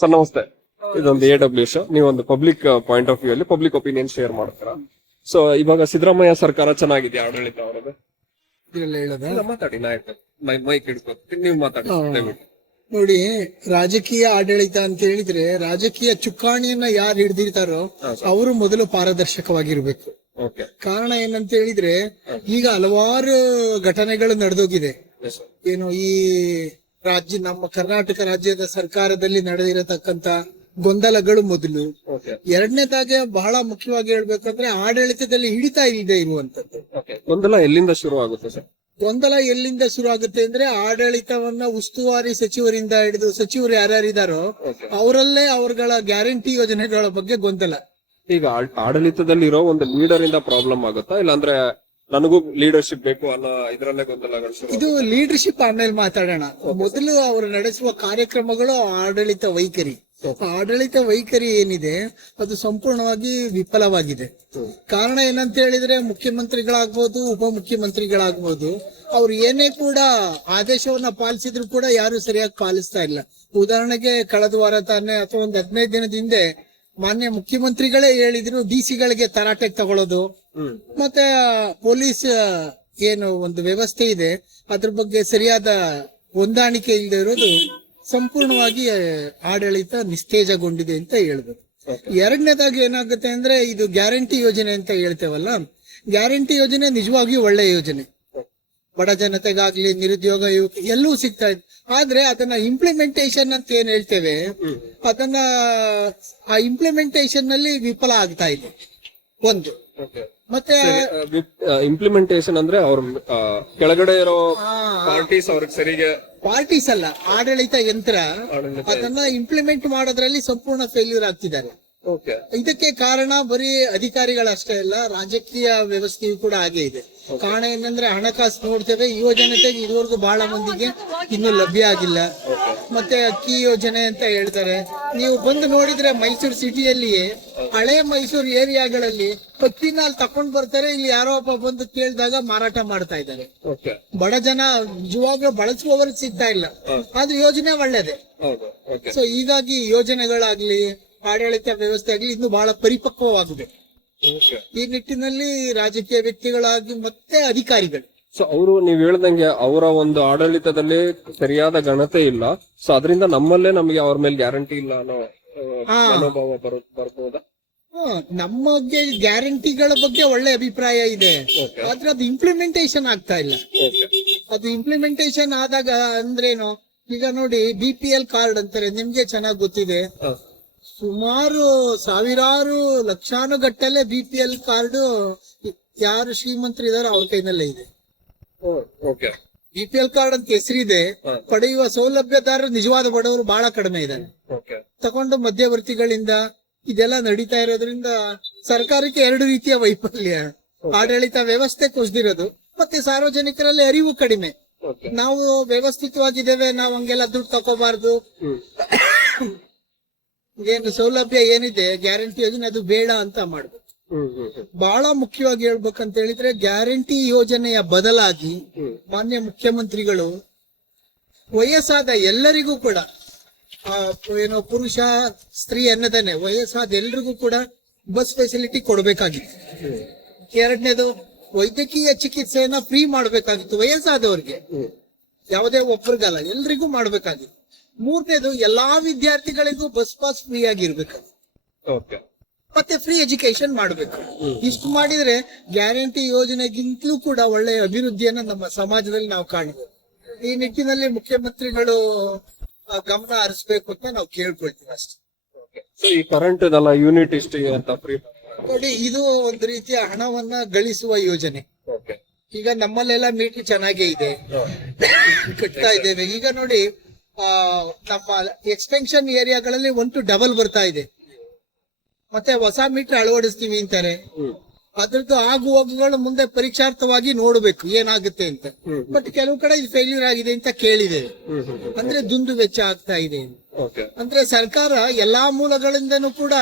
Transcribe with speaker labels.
Speaker 1: Sir ನಮಸ್ತೆ. ಇದೊಂದು A W show ನೀವೊಂದು ಪಬ್ಲಿಕ್ ಪಾಯಿಂಟ್ ಆಫ್ ವ್ಯೂ ಅಲ್ಲಿ ಪಬ್ಲಿಕ್ ಒಪಿನಿಯನ್ ಶೇರ್ ಮಾಡ್ತೀರಾ? ಸೊ ಇವಾಗ ಸಿದ್ದರಾಮಯ್ಯ ಸರ್ಕಾರ ಚೆನ್ನಾಗಿದೆ ಆಡಳಿತ ಅವರದ್ದು?
Speaker 2: ಇದ್ರಲ್ಲಿ ಹೇಳೋದ?
Speaker 1: ಇಲ್ಲ, ಮಾತಾಡಿ ನಾಯಕ ಮೈಕ್ ಹಿಡ್ಕೊತೀನಿ ನೀವು ಮಾತಾಡಿ ದಯವಿಟ್ಟು.
Speaker 2: ನೋಡಿ ರಾಜಕೀಯ ಆಡಳಿತ ಅಂತ ಹೇಳಿದ್ರೆ ರಾಜಕೀಯ ಚುಕ್ಕಾಣಿಯನ್ನ ಯಾರು ಹಿಡ್ದಿರ್ತಾರೋ ಅವರು ಮೊದಲು ಪಾರದರ್ಶಕವಾಗಿರ್ಬೇಕು.
Speaker 1: ಓಕೆ.
Speaker 2: ಕಾರಣ ಏನಂತ ಹೇಳಿದ್ರೆ ಈಗ ಹಲವಾರು ಘಟನೆಗಳು ನಡೆದೋಗಿದೆ. ಏನು ಈ ರಾಜ್ಯ ನಮ್ಮ ಕರ್ನಾಟಕ ರಾಜ್ಯದ ಸರ್ಕಾರದಲ್ಲಿ ನಡೆದಿರತಕ್ಕಂತ ಗೊಂದಲಗಳು ಮೊದಲು. ಎರಡನೇದಾಗೆ ಬಹಳ ಮುಖ್ಯವಾಗಿ ಹೇಳ್ಬೇಕಂದ್ರೆ ಆಡಳಿತದಲ್ಲಿ ಹಿಡಿತಾ ಇಲ್ಲದೆ ಇರುವಂತದ್ದು.
Speaker 1: ಗೊಂದಲ ಎಲ್ಲಿಂದ ಶುರು ಆಗುತ್ತೆ ಸರ್?
Speaker 2: ಗೊಂದಲ ಎಲ್ಲಿಂದ ಶುರು ಆಗುತ್ತೆ ಅಂದ್ರೆ ಆಡಳಿತವನ್ನ ಉಸ್ತುವಾರಿ ಸಚಿವರಿಂದ ಹಿಡಿದು ಸಚಿವರು ಯಾರ್ಯಾರಿದಾರೋ ಅವರಲ್ಲೇ ಅವರುಗಳ ಗ್ಯಾರಂಟಿ ಯೋಜನೆಗಳ ಬಗ್ಗೆ ಗೊಂದಲ.
Speaker 1: ಈಗ ಆಡಳಿತದಲ್ಲಿ ಇರೋ ಒಂದು ಲೀಡರ್ ಇಂದ ಪ್ರಾಬ್ಲಮ್ ಆಗುತ್ತಾ? ಇಲ್ಲಾಂದ್ರೆ ನನಗೂ ಲೀಡರ್ಶಿಪ್ ಬೇಕು ಅನ್ನೋ ಇದ್ರಲ್ಲೇ ಶುರು
Speaker 2: ಇದು ಲೀಡರ್ಶಿಪ್ ಆಮೇಲೆ ಮಾತಾಡೋಣ. ಮೊದಲು ಅವರು ನಡೆಸುವ ಕಾರ್ಯಕ್ರಮಗಳು ಆಡಳಿತ ವೈಖರಿ. ಆಡಳಿತ ವೈಖರಿ ಏನಿದೆ, ಅದು ಸಂಪೂರ್ಣವಾಗಿ ವಿಫಲವಾಗಿದೆ. ಕಾರಣ ಏನಂತ ಹೇಳಿದ್ರೆ, ಮುಖ್ಯಮಂತ್ರಿಗಳಾಗ್ಬೋದು, ಉಪಮುಖ್ಯಮಂತ್ರಿಗಳಾಗ್ಬೋದು, ಅವ್ರು ಏನೇ ಕೂಡ ಆದೇಶವನ್ನ ಪಾಲಿಸಿದ್ರು ಕೂಡ ಯಾರು ಸರಿಯಾಗಿ ಪಾಲಿಸ್ತಾ ಇಲ್ಲ. ಉದಾಹರಣೆಗೆ, ಕಳೆದ ವಾರ ತಾನೆ ಅಥವಾ ಒಂದ್ ಹದಿನೈದು ದಿನದ ಹಿಂದೆ ಮಾನ್ಯ ಮುಖ್ಯಮಂತ್ರಿಗಳೇ ಹೇಳಿದ್ರು ಡಿ ಸಿಗಳಿಗೆ ತರಾಟೆಗೆ ತಗೊಳ್ಳೋದು ಮತ್ತೆ ಪೊಲೀಸ್ ಏನು ಒಂದು ವ್ಯವಸ್ಥೆ ಇದೆ. ಅದ್ರ ಬಗ್ಗೆ ಸರಿಯಾದ ಹೊಂದಾಣಿಕೆ ಇಲ್ಲದೆ ಇರೋದು ಸಂಪೂರ್ಣವಾಗಿ ಆಡಳಿತ ನಿಸ್ತೇಜಗೊಂಡಿದೆ ಅಂತ ಹೇಳ್ಬೋದು. ಎರಡನೇದಾಗಿ ಏನಾಗುತ್ತೆ ಅಂದ್ರೆ ಇದು ಗ್ಯಾರಂಟಿ ಯೋಜನೆ ಅಂತ ಹೇಳ್ತೇವಲ್ಲ. ಗ್ಯಾರಂಟಿ ಯೋಜನೆ ನಿಜವಾಗಿಯೂ ಒಳ್ಳೆ ಯೋಜನೆ. ಬಡ ಜನತೆಗಾಗ್ಲಿ ನಿರುದ್ಯೋಗ ಯುವಕ ಎಲ್ಲೂ ಸಿಗ್ತಾ ಇದೆ ಆದ್ರೆ ಅದನ್ನ ಇಂಪ್ಲಿಮೆಂಟೇಶನ್ ಅಂತ ಏನ್ ಹೇಳ್ತೇವೆ ಅದನ್ನ ಆ ಇಂಪ್ಲಿಮೆಂಟೇಶನ್ನಲ್ಲಿ ವಿಫಲ ಆಗ್ತಾ ಇದೆ. ಒಂದು. ಮತ್ತೆ
Speaker 1: ಇಂಪ್ಲಿಮೆಂಟೇಶನ್ ಅಂದ್ರೆ ಅವ್ರ ಕೆಳಗಡೆ ಇರೋ ಪಾರ್ಟೀಸ್ ಅವ್ರಿಗೆ ಸರಿಗೆ
Speaker 2: ಪಾರ್ಟೀಸ್ ಅಲ್ಲ ಆಡಳಿತ ಯಂತ್ರ ಅದನ್ನ ಇಂಪ್ಲಿಮೆಂಟ್ ಮಾಡೋದ್ರಲ್ಲಿ ಸಂಪೂರ್ಣ ಫೇಲ್ಯೂರ್ ಆಗ್ತಿದ್ದಾರೆ. ಇದಕ್ಕೆ ಕಾರಣ ಬರೀ ಅಧಿಕಾರಿಗಳಷ್ಟೇ ಅಲ್ಲ ರಾಜಕೀಯ ವ್ಯವಸ್ಥೆಯು ಕೂಡ ಹಾಗೆ ಇದೆ. ಕಾರಣ ಏನಂದ್ರೆ ಹಣಕಾಸು ನೋಡ್ತೇವೆ ಯೋಜನೆಗೆ ಇದುವರೆಗೂ ಬಹಳ ಮಂದಿಗೆ ಇನ್ನೂ ಲಭ್ಯ ಆಗಿಲ್ಲ. ಮತ್ತೆ ಅಕ್ಕಿ ಯೋಜನೆ ಅಂತ ಹೇಳ್ತಾರೆ. ನೀವು ಬಂದು ನೋಡಿದ್ರೆ ಮೈಸೂರು ಸಿಟಿಯಲ್ಲಿಯೇ ಹಳೆ ಮೈಸೂರು ಏರಿಯಾಗಳಲ್ಲಿ ಅಕ್ಕಿನ ಅಲ್ಲಿ ತಕೊಂಡ್ ಬರ್ತಾರೆ ಇಲ್ಲಿ ಯಾರೋ ಒಬ್ಬ ಬಂದು ಕೇಳಿದಾಗ ಮಾರಾಟ ಮಾಡ್ತಾ ಇದ್ದಾರೆ. ಬಡ ಜನ ನಿಜವಾಗ್ಲೂ ಬಳಸುವವರು ಸಿಗ್ತಾ ಇಲ್ಲ. ಅದು ಯೋಜನೆ ಒಳ್ಳೇದೆ. ಸೊ ಹೀಗಾಗಿ ಯೋಜನೆಗಳಾಗ್ಲಿ ಆಡಳಿತ ವ್ಯವಸ್ಥೆ ಆಗಲಿ ಇನ್ನು ಬಹಳ ಪರಿಪಕ್ವವಾಗಿದೆ. ಈ ನಿಟ್ಟಿನಲ್ಲಿ ರಾಜಕೀಯ ವ್ಯಕ್ತಿಗಳಾಗಿ ಮತ್ತೆ ಅಧಿಕಾರಿಗಳು.
Speaker 1: ಸೊ ಅವರು ನೀವು ಹೇಳ್ದಂಗೆ ಅವರ ಒಂದು ಆಡಳಿತದಲ್ಲಿ ಸರಿಯಾದ ಗಣತೆ ಇಲ್ಲ. ಸೊ ಅದರಿಂದ ನಮ್ಮಲ್ಲೇ ನಮಗೆ ಅವ್ರ ಮೇಲೆ ಗ್ಯಾರಂಟಿ ಇಲ್ಲ ಅನ್ನೋ ಅನುಭವ ಬರ್ಬೋದಾ?
Speaker 2: ಹ, ನಮಗೆ ಗ್ಯಾರಂಟಿಗಳ ಬಗ್ಗೆ ಒಳ್ಳೆ ಅಭಿಪ್ರಾಯ ಇದೆ. ಆದ್ರೆ ಅದು ಇಂಪ್ಲಿಮೆಂಟೇಶನ್ ಆಗ್ತಾ ಇಲ್ಲ. ಅದು ಇಂಪ್ಲಿಮೆಂಟೇಶನ್ ಆದಾಗ ಅಂದ್ರೇನು? ಈಗ ನೋಡಿ ಬಿ ಪಿ ಎಲ್ ಕಾರ್ಡ್ ಅಂತಾರೆ ನಿಮ್ಗೆ ಚೆನ್ನಾಗಿ ಗೊತ್ತಿದೆ. ಸುಮಾರು ಸಾವಿರಾರು ಲಕ್ಷಾನುಗಟ್ಟಲೆ ಬಿ ಪಿ ಎಲ್ ಕಾರ್ಡ್ ಯಾರು ಶ್ರೀಮಂತರು ಇದಾರೋ ಅವ್ರ ಕೈನಲ್ಲೇ ಇದೆ.
Speaker 1: Okay.
Speaker 2: B P L card ಅಂತ ಹೆಸರಿದೆ. ಪಡೆಯುವ ಸೌಲಭ್ಯದಾರರು ನಿಜವಾದ ಬಡವರು ಬಹಳ ಕಡಿಮೆ ಇದ್ದಾರೆ. ತಗೊಂಡು ಮಧ್ಯವರ್ತಿಗಳಿಂದ ಇದೆಲ್ಲ ನಡೀತಾ ಇರೋದ್ರಿಂದ ಸರ್ಕಾರಕ್ಕೆ ಎರಡು ರೀತಿಯ ವೈಫಲ್ಯ. ಆಡಳಿತ ವ್ಯವಸ್ಥೆ ಕುಸಿದಿರೋದು ಮತ್ತೆ ಸಾರ್ವಜನಿಕರಲ್ಲಿ ಅರಿವು ಕಡಿಮೆ. ನಾವು ವ್ಯವಸ್ಥಿತವಾಗಿದ್ದೇವೆ ನಾವು ಹಂಗೆಲ್ಲ ದುಡ್ಡು ತಗೋಬಾರ್ದು. ಏನು ಸೌಲಭ್ಯ ಏನಿದೆ ಗ್ಯಾರಂಟಿ ಯೋಜನೆ ಅದು ಬೇಡ ಅಂತ ಮಾಡ್ಬೇಕು. ಬಹಳ ಮುಖ್ಯವಾಗಿ ಹೇಳ್ಬೇಕಂತ ಹೇಳಿದ್ರೆ ಗ್ಯಾರಂಟಿ ಯೋಜನೆಯ ಬದಲಾಗಿ ಮಾನ್ಯ ಮುಖ್ಯಮಂತ್ರಿಗಳು ವಯಸ್ಸಾದ ಎಲ್ಲರಿಗೂ ಕೂಡ ಏನೋ ಪುರುಷ ಸ್ತ್ರೀ ಅನ್ನದೇನೆ ವಯಸ್ಸಾದ ಎಲ್ರಿಗೂ ಕೂಡ ಬಸ್ ಫೆಸಿಲಿಟಿ ಕೊಡಬೇಕಾಗಿತ್ತು. ಎರಡನೇದು ವೈದ್ಯಕೀಯ ಚಿಕಿತ್ಸೆಯನ್ನ ಫ್ರೀ ಮಾಡಬೇಕಾಗಿತ್ತು ವಯಸ್ಸಾದವರಿಗೆ. ಯಾವುದೇ ಒಬ್ಬರಿಗಲ್ಲ ಎಲ್ರಿಗೂ ಮಾಡಬೇಕಾಗಿತ್ತು. ಮೂರನೇದು ಎಲ್ಲಾ ವಿದ್ಯಾರ್ಥಿಗಳಿಗೂ ಬಸ್ ಪಾಸ್ ಫ್ರೀ ಆಗಿರ್ಬೇಕು.
Speaker 1: ಓಕೆ
Speaker 2: ಮತ್ತೆ ಫ್ರೀ ಎಜುಕೇಶನ್ ಮಾಡಬೇಕು. ಇಷ್ಟು ಮಾಡಿದ್ರೆ ಗ್ಯಾರಂಟಿ ಯೋಜನೆಗಿಂತಲೂ ಕೂಡ ಒಳ್ಳೆಯ ಅಭಿವೃದ್ಧಿಯನ್ನ ನಮ್ಮ ಸಮಾಜದಲ್ಲಿ ನಾವು ಕಾಣಬಹುದು ಈ ನಿಟ್ಟಿನಲ್ಲಿ ಮುಖ್ಯಮಂತ್ರಿಗಳು ಗಮನ ಹರಿಸ್ಬೇಕು ಅಂತ ನಾವು ಕೇಳ್ಕೊಳ್ತೀವಿ ಅಷ್ಟೇ.
Speaker 1: ಈ ಕರೆಂಟ್ ಯೂನಿಟ್ ಇಷ್ಟು ಅಂತ ಫ್ರೀ
Speaker 2: ನೋಡಿ ಇದು ಒಂದು ರೀತಿಯ ಹಣವನ್ನ ಗಳಿಸುವ ಯೋಜನೆ. ಈಗ ನಮ್ಮಲ್ಲೆಲ್ಲ ಮೀಟಿಂಗ್ ಚೆನ್ನಾಗೇ ಇದೆ. ಕಟ್ತಾ ಇದ್ದೇವೆ. ಈಗ ನೋಡಿ ನಮ್ಮ ಎಕ್ಸ್ಟೆನ್ಷನ್ ಏರಿಯಾಗಳಲ್ಲಿ ಒನ್ ಟು ಡಬಲ್ ಬರ್ತಾ ಇದೆ. ಮತ್ತೆ ಹೊಸ ಮೀಟರ್ ಅಳವಡಿಸ್ತೀವಿ ಅಂತಾರೆ ಅದ್ರದ್ದು ಆಗು ಹೋಗುಗಳು ಮುಂದೆ ಪರೀಕ್ಷಾರ್ಥವಾಗಿ ನೋಡ್ಬೇಕು ಏನಾಗುತ್ತೆ ಅಂತ. ಬಟ್ ಕೆಲವು ಕಡೆ ಇದು ಫೇಲ್ಯೂರ್ ಆಗಿದೆ ಅಂತ ಕೇಳಿದೆ ಅಂದ್ರೆ ದುಂದು ವೆಚ್ಚ ಆಗ್ತಾ ಇದೆ. ಅಂದ್ರೆ ಸರ್ಕಾರ ಎಲ್ಲಾ ಮೂಲಗಳಿಂದನೂ ಕೂಡ